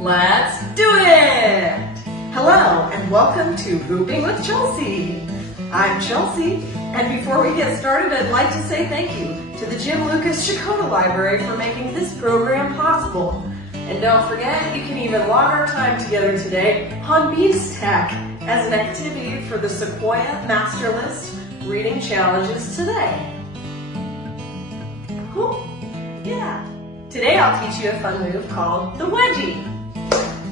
Let's do it! Hello and welcome to Hooping with Chelsea. I'm Chelsea, and before we get started, I'd like to say thank you to the Jim Lucas Shakota Library for making this program possible. And don't forget, you can even log our time together today on Beefstack as an activity for the Sequoia Master List reading challenges today. Cool? Yeah. Today I'll teach you a fun move called the Wedgie.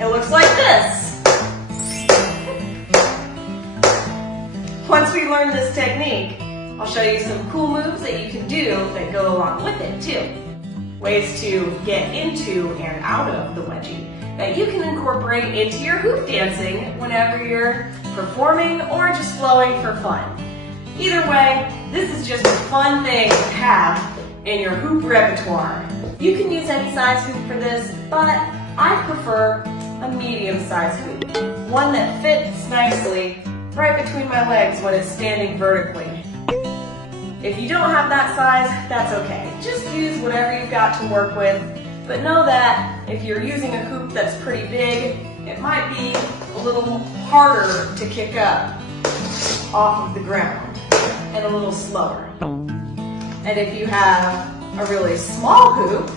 It looks like this. Once we learn this technique, I'll show you some cool moves that you can do that go along with it too. Ways to get into and out of the wedgie that you can incorporate into your hoop dancing whenever you're performing or just flowing for fun. Either way, this is just a fun thing to have in your hoop repertoire. You can use any size hoop for this, but I prefer a medium-sized hoop. One that fits nicely right between my legs when it's standing vertically. If you don't have that size, that's okay. Just use whatever you've got to work with, but know that if you're using a hoop that's pretty big, it might be a little harder to kick up off of the ground and a little slower. And if you have a really small hoop,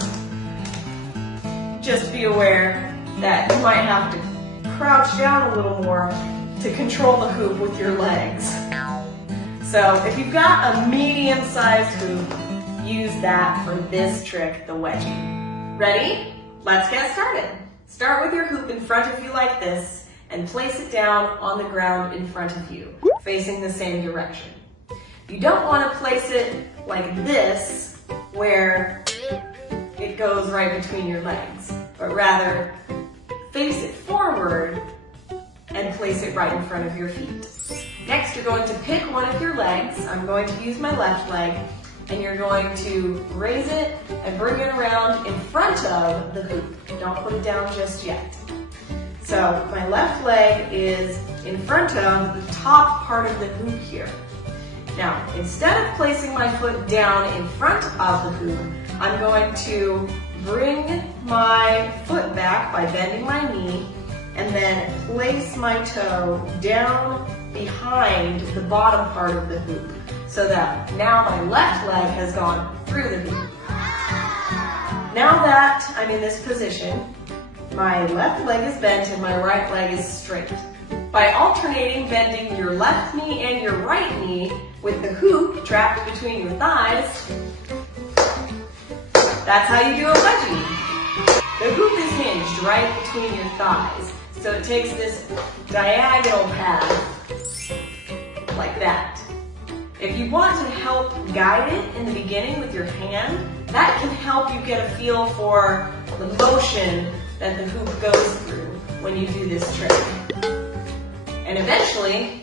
just be aware that you might have to crouch down a little more to control the hoop with your legs. So if you've got a medium-sized hoop, use that for this trick, the wedgie. Ready? Let's get started. Start with your hoop in front of you like this and place it down on the ground in front of you, facing the same direction. You don't want to place it like this, where it goes right between your legs, but rather face it forward and place it right in front of your feet. Next, you're going to pick one of your legs. I'm going to use my left leg, and you're going to raise it and bring it around in front of the hoop. Don't put it down just yet. So my left leg is in front of the top part of the hoop here. Now, instead of placing my foot down in front of the hoop, I'm going to bring my foot back by bending my knee and then place my toe down behind the bottom part of the hoop so that now my left leg has gone through the hoop. Now that I'm in this position, my left leg is bent and my right leg is straight. By alternating bending your left knee and your right knee with the hoop trapped between your thighs, that's how you do a wedgie. The hoop is hinged right between your thighs, so it takes this diagonal path like that. If you want to help guide it in the beginning with your hand, that can help you get a feel for the motion that the hoop goes through when you do this trick. And eventually,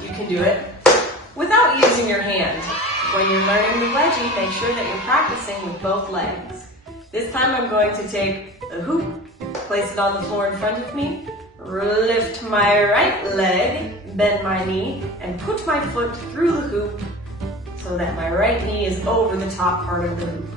you can do it without using your hand. When you're learning the wedgie, make sure that you're practicing with both legs. This time I'm going to take the hoop, place it on the floor in front of me, lift my right leg, bend my knee, and put my foot through the hoop so that my right knee is over the top part of the hoop.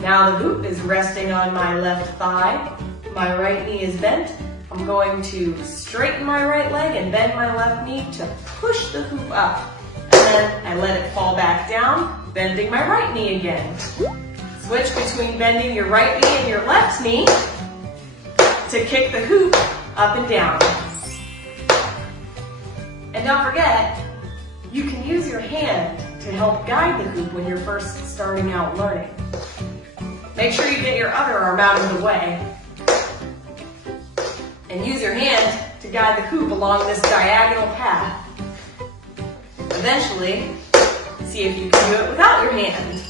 Now the hoop is resting on my left thigh, my right knee is bent. I'm going to straighten my right leg and bend my left knee to push the hoop up. And then I let it fall back down, bending my right knee again. Switch between bending your right knee and your left knee to kick the hoop up and down. And don't forget, you can use your hand to help guide the hoop when you're first starting out learning. Make sure you get your other arm out of the way and use your hand to guide the hoop along this diagonal path. Eventually, see if you can do it without your hand.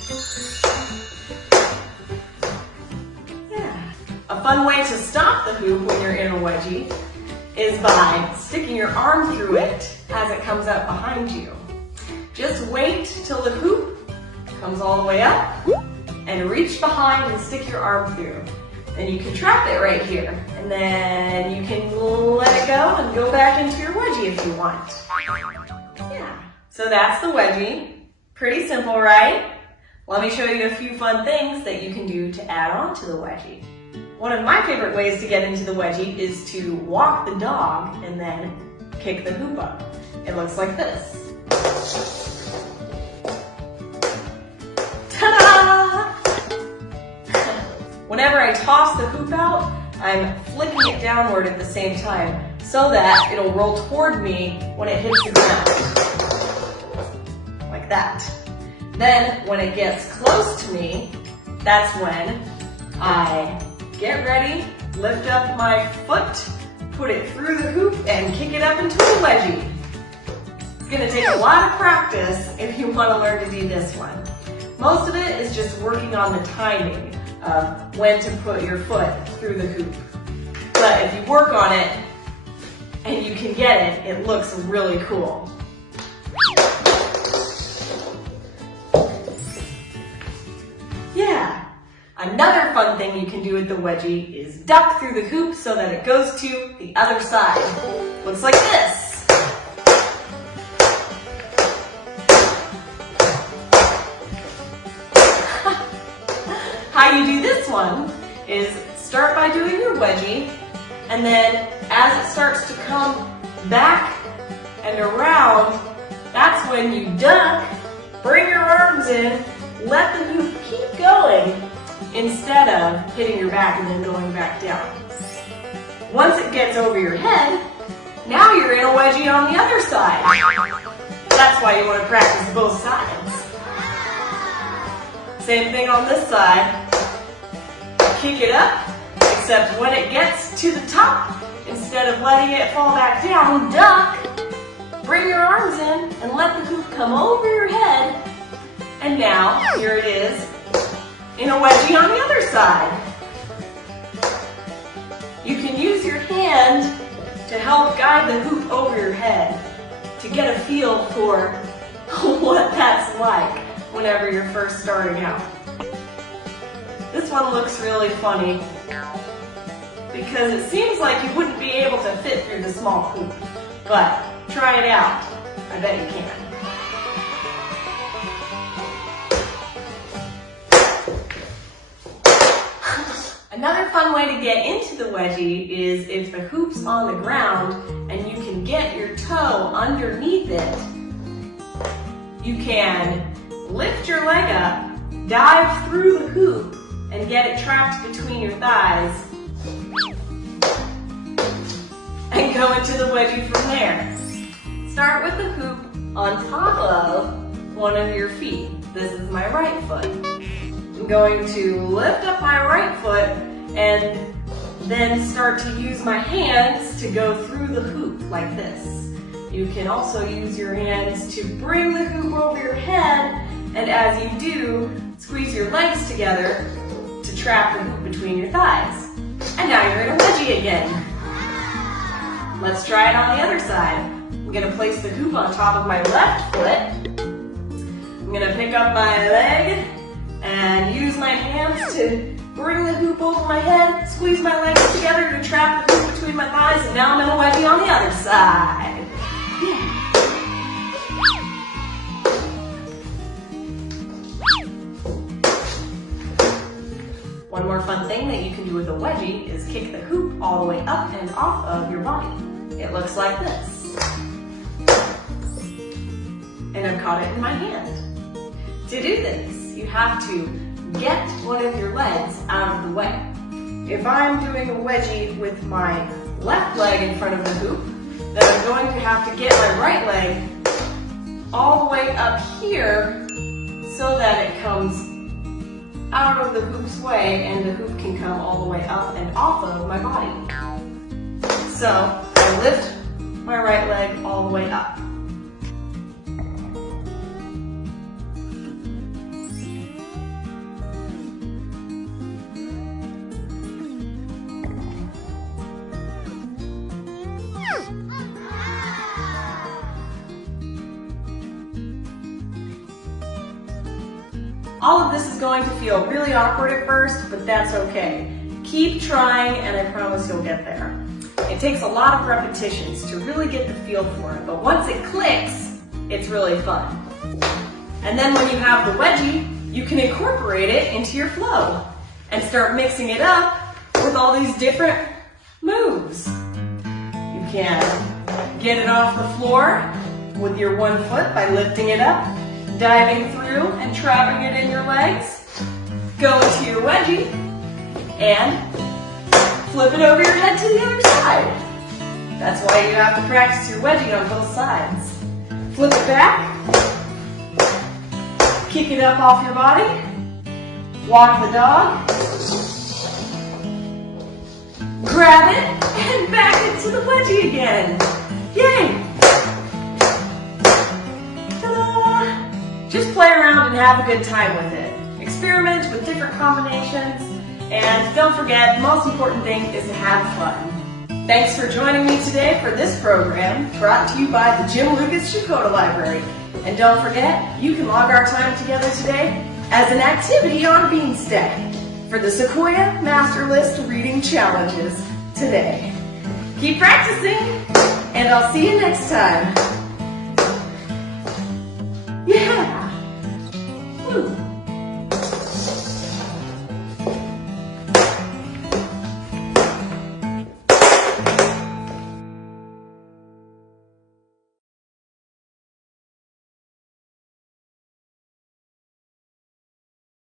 Yeah. A fun way to stop the hoop when you're in a wedgie is by sticking your arm through it as it comes up behind you. Just wait till the hoop comes all the way up and reach behind and stick your arm through. Then you can trap it right here, and then you can let it go and go back into your wedgie if you want. Yeah, so that's the wedgie. Pretty simple, right? Let me show you a few fun things that you can do to add on to the wedgie. One of my favorite ways to get into the wedgie is to walk the dog and then kick the hoop up. It looks like this. Ta-da! Whenever I toss the hoop out, I'm flicking it downward at the same time so that it'll roll toward me when it hits the ground. Like that. Then when it gets close to me, that's when I get ready, lift up my foot, put it through the hoop, and kick it up into a wedgie. It's going to take a lot of practice if you want to learn to do this one. Most of it is just working on the timing of when to put your foot through the hoop. But if you work on it and you can get it, it looks really cool. Yeah. Another fun thing you can do with the wedgie is duck through the hoop so that it goes to the other side. Looks like this. How you do this one is start by doing your wedgie, and then as it starts to come back and around, that's when you duck, bring your arms in, let the hoop keep going instead of hitting your back and then going back down. Once it gets over your head, now you're in a wedgie on the other side. That's why you want to practice both sides. Same thing on this side. Kick it up, except when it gets to the top, instead of letting it fall back down, duck, bring your arms in and let the hoop come over your head. And now, here it is, in a wedgie on the other side. You can use your hand to help guide the hoop over your head to get a feel for what that's like whenever you're first starting out. This one looks really funny because it seems like you wouldn't be able to fit through the small hoop, but try it out. I bet you can. Another fun way to get into the wedgie is if the hoop's on the ground and you can get your toe underneath it, you can lift your leg up, dive through the hoop, and get it trapped between your thighs, and go into the wedgie from there. Start with the hoop on top of one of your feet. This is my right foot. I'm going to lift up my right foot and then start to use my hands to go through the hoop like this. You can also use your hands to bring the hoop over your head, and as you do, squeeze your legs together to trap the hoop between your thighs. And now you're in a wedgie again. Let's try it on the other side. I'm going to place the hoop on top of my left foot. I'm going to pick up my leg and use my hands to bring the hoop over my head, squeeze my legs together to trap the hoop between my thighs, and now I'm in a wedgie on the other side. Yeah. One more fun thing that you can do with a wedgie is kick the hoop all the way up and off of your body. It looks like this. And I've caught it in my hand. To do this, you have to get one of your legs out of the way. If I'm doing a wedgie with my left leg in front of the hoop, then I'm going to have to get my right leg all the way up here so that it comes out of the hoop's way and the hoop can come all the way up and off of my body. So I lift my right leg all the way up. All of this is going to feel really awkward at first, but that's okay. Keep trying and I promise you'll get there. It takes a lot of repetitions to really get the feel for it, but once it clicks, it's really fun. And then when you have the wedgie, you can incorporate it into your flow and start mixing it up with all these different moves. You can get it off the floor with your one foot by lifting it up, diving through and trapping it in your legs. Go into your wedgie and flip it over your head to the other side. That's why you have to practice your wedgie on both sides. Flip it back, kick it up off your body, walk the dog, grab it, and back into the wedgie again. Yay! Ta-da! Just play around and have a good time with it. Experiment with different combinations, and don't forget, the most important thing is to have fun. Thanks for joining me today for this program brought to you by the Jim Lucas Shakota Library. And don't forget, you can log our time together today as an activity on Beanstack for the Sequoia Master List Reading Challenges today. Keep practicing, and I'll see you next time.